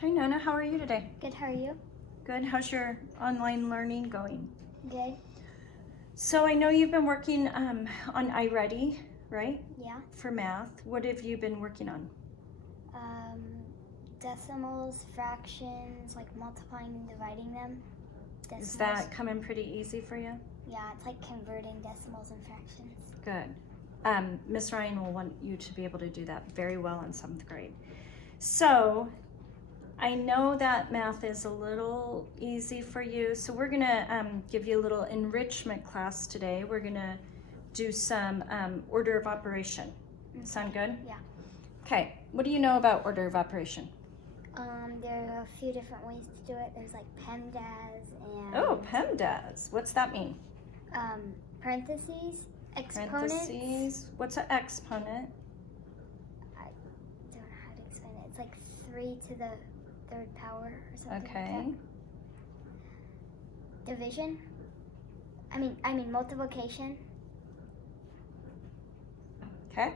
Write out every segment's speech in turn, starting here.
Hi Nona, how are you today? Good, how are you? Good. How's your online learning going? Good. So I know you've been working on iReady, right? Yeah. For math. What have you been working on? Decimals, fractions, like multiplying and dividing them. Decimals. Is that coming pretty easy for you? Yeah, it's like converting decimals and fractions. Good. Miss Ryan will want you to be able to do that very well in 7th grade. So I know that math is a little easy for you, so we're gonna give you a little enrichment class today. We're gonna do some order of operation. Sound good? Yeah. Okay, what do you know about order of operation? There are a few different ways to do it. There's like PEMDAS and Oh, PEMDAS. What's that mean? parentheses, exponents. Parentheses. What's an exponent? I don't know how to explain it. It's like 3 to the 3rd power or something Okay. like that. Division. I mean multiplication. Okay.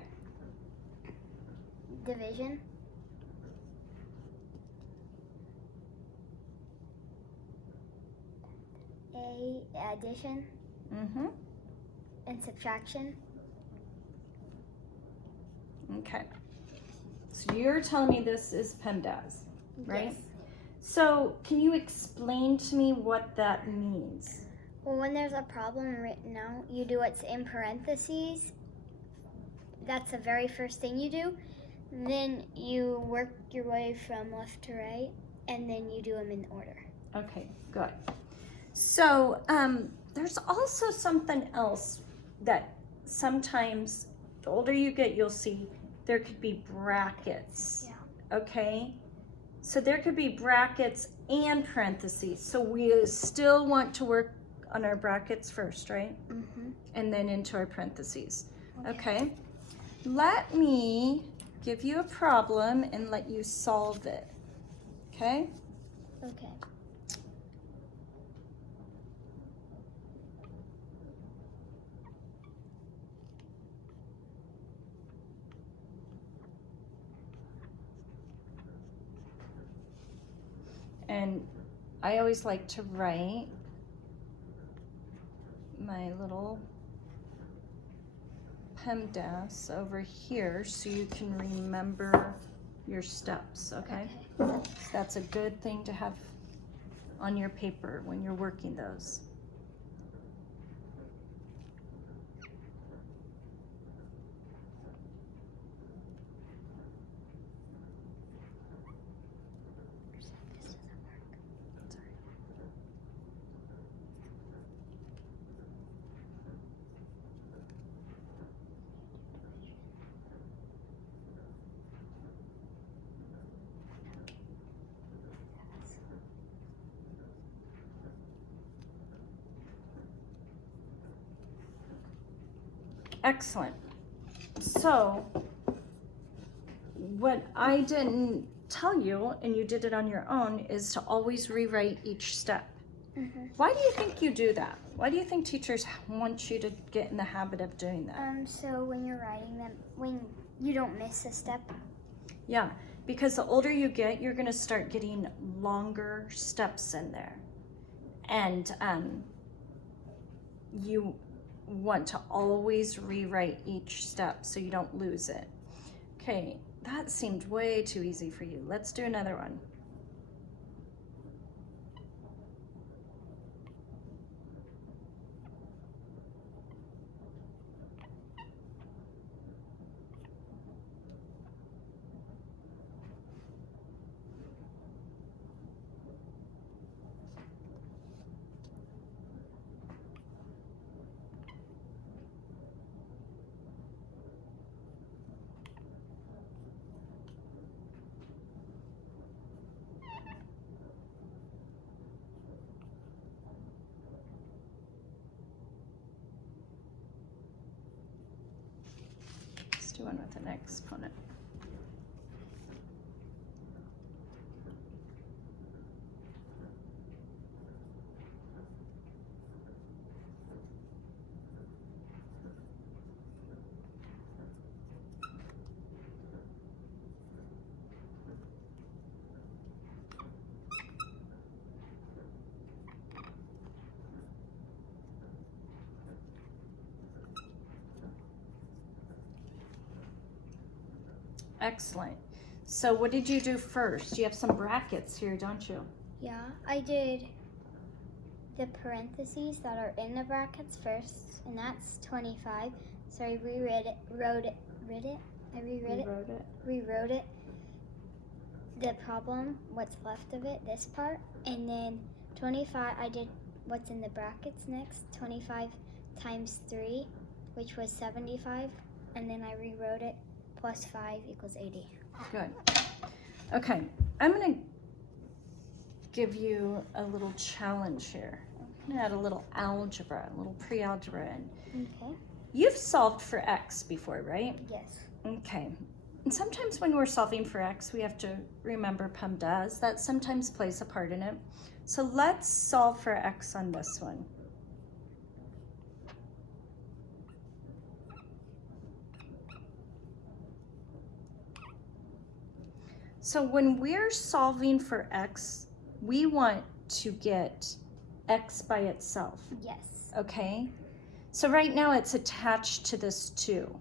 Division. Addition. Mm-hmm. And subtraction. Okay. So you're telling me this is PEMDAS, right? Yes. So can you explain to me what that means? Well, when there's a problem written out, you do what's in parentheses. That's the very first thing you do. Then you work your way from left to right, and then you do them in order. Okay, good. So there's also something else that sometimes the older you get, you'll see there could be brackets. Yeah. Okay? So there could be brackets and parentheses. So we still want to work on our brackets first, right? Mm-hmm. And then into our parentheses. Okay. Okay? Let me give you a problem and let you solve it. Okay? Okay. And I always like to write my little PEMDAS over here so you can remember your steps, okay? So that's a good thing to have on your paper when you're working those. Excellent. So, what I didn't tell you, and you did it on your own, is to always rewrite each step. Mm-hmm. Why do you think you do that? Why do you think teachers want you to get in the habit of doing that? So when you're writing them, when you don't miss a step. Yeah, because the older you get, you're going to start getting longer steps in there. And you want to always rewrite each step so you don't lose it. Okay, that seemed way too easy for you. Let's do another one. Let's do one with an exponent. Excellent. So what did you do first? You have some brackets here, don't you? Yeah, I did the parentheses that are in the brackets first, and that's 25. So I rewrote it. The problem, what's left of it, this part, and then 25, I did what's in the brackets next, 25 times 3, which was 75, and then I rewrote it, plus 5 equals 80. Good. Okay, I'm gonna give you a little challenge here. I'm gonna add a little algebra, a little pre-algebra in. Okay. You've solved for x before, right? Yes. Okay. And sometimes when we're solving for x, we have to remember PEMDAS. That sometimes plays a part in it. So let's solve for x on this one. So when we're solving for x, we want to get x by itself, Yes. okay? So right now it's attached to this 2.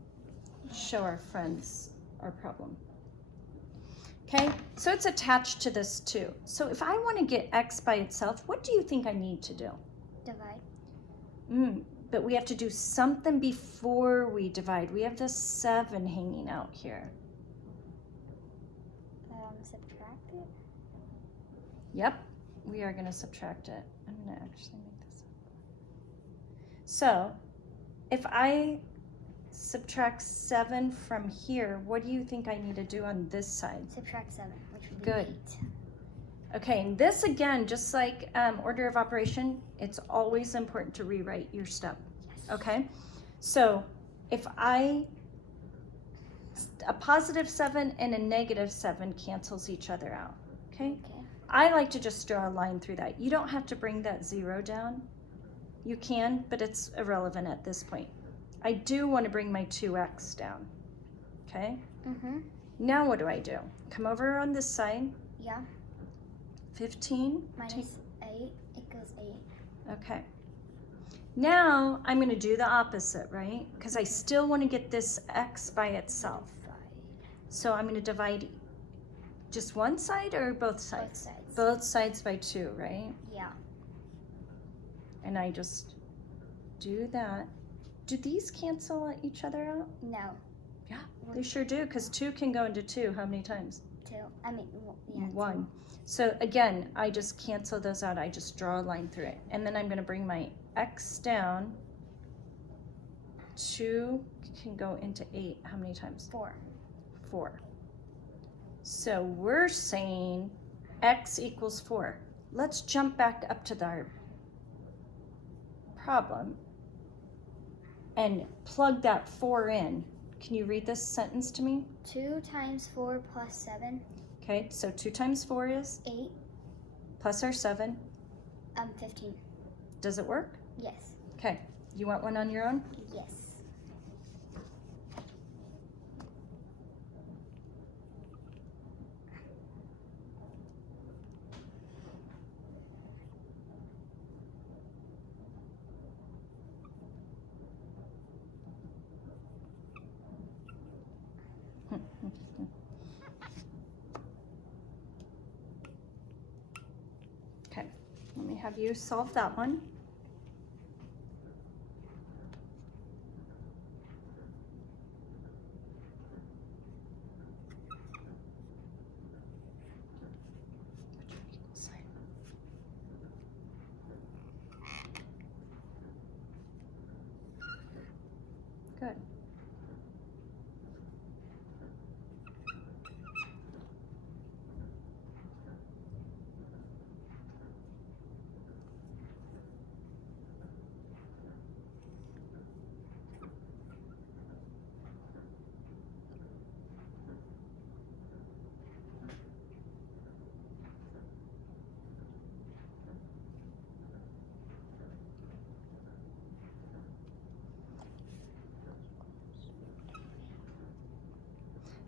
Show our friends our problem. Okay, so it's attached to this 2. So if I want to get x by itself, what do you think I need to do? Divide. But we have to do something before we divide. We have this 7 hanging out here. Subtract it. Yep, we are going to subtract it. I'm going to actually make this up. So if I subtract 7 from here, what do you think I need to do on this side? Subtract 7, which would be Good. 8. Okay, and this again, just like order of operation, it's always important to rewrite your step. Yes. Okay, so if a positive 7 and a negative 7 cancels each other out. Okay, I like to just draw a line through that. You don't have to bring that 0 down. You can, but it's irrelevant at this point. I do want to bring my 2x down. Okay, now what do? Come over on this side. Yeah. 15 minus 8 equals 8. Okay. Now I'm going to do the opposite, right? Because I still want to get this x by itself. So I'm going to divide just one side or both sides? Both sides. Both sides by 2, right? Yeah. And I just do that. Do these cancel each other out? No. Yeah, they sure do, because 2 can go into 2 how many times? 2. I mean, yeah. 1. 2. So again, I just cancel those out. I just draw a line through it. And then I'm going to bring my x down. 2 can go into 8 how many times? 4. 4. So we're saying x equals 4. Let's jump back up to our problem and plug that 4 in. Can you read this sentence to me? 2 times 4 plus 7. Okay, so 2 times 4 is? 8. Plus our 7. 15. Does it work? Yes. Okay, you want one on your own? Yes. Okay, let me have you solve that one. Good.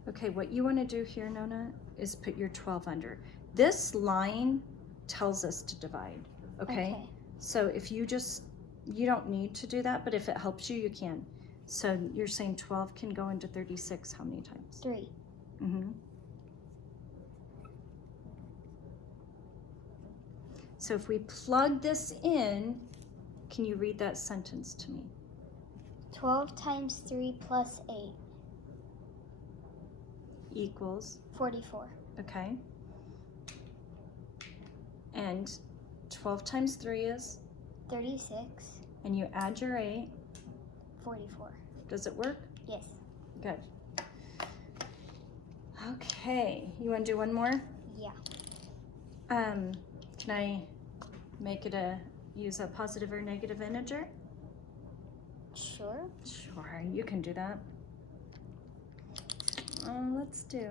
Okay, what you want to do here, Nona, is put your 12 under. This line tells us to divide, okay? So if you don't need to do that, but if it helps you, you can. So you're saying 12 can go into 36 how many times? 3. Mm-hmm. So if we plug this in, can you read that sentence to me? 12 times 3 plus 8. Equals, 44. okay. And 12 times 3 is? 36. And you add your 8. 44. Does it work? Yes. Good. Okay, you want to do one more? Yeah. Can I make it use a positive or negative integer? Sure. Sure, you can do that. Let's do.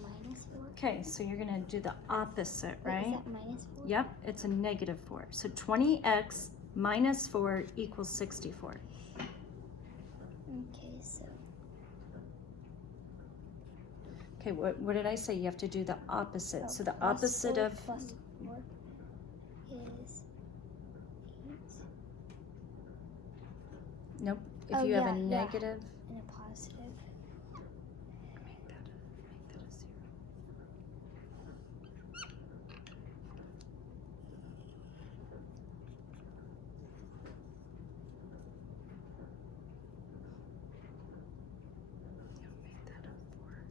Minus 4. Okay, so you're gonna do the opposite, Wait, right? is that minus 4? Yep, it's a negative 4. So 20x minus 4 equals 64. Okay, so Okay, what did I say? You have to do the opposite. So the plus opposite 4 of, plus 4 is 8. nope, if Oh, you have yeah, a yeah. negative, And a positive. make that a 0. Make that a 4.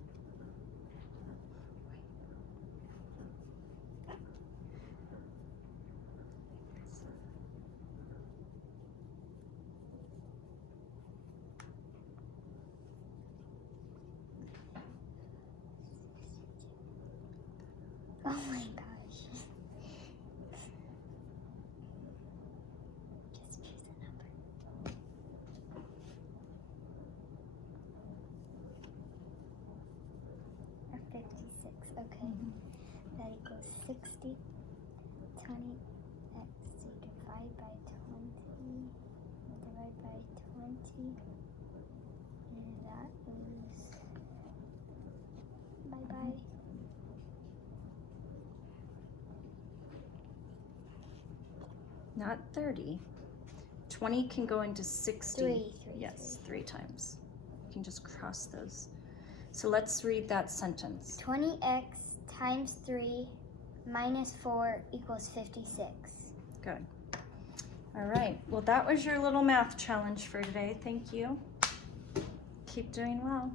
Oh my gosh. Just choose a number. Or 56. Okay. That equals 60. 20x. So you divide by 20. Divide by 20. And that is. Bye bye. Not 30. 20 can go into 60. 3. Yes, 3 times. You can just cross those. So let's read that sentence. 20x times 3 minus 4 equals 56. Good. All right. Well, that was your little math challenge for today. Thank you. Keep doing well.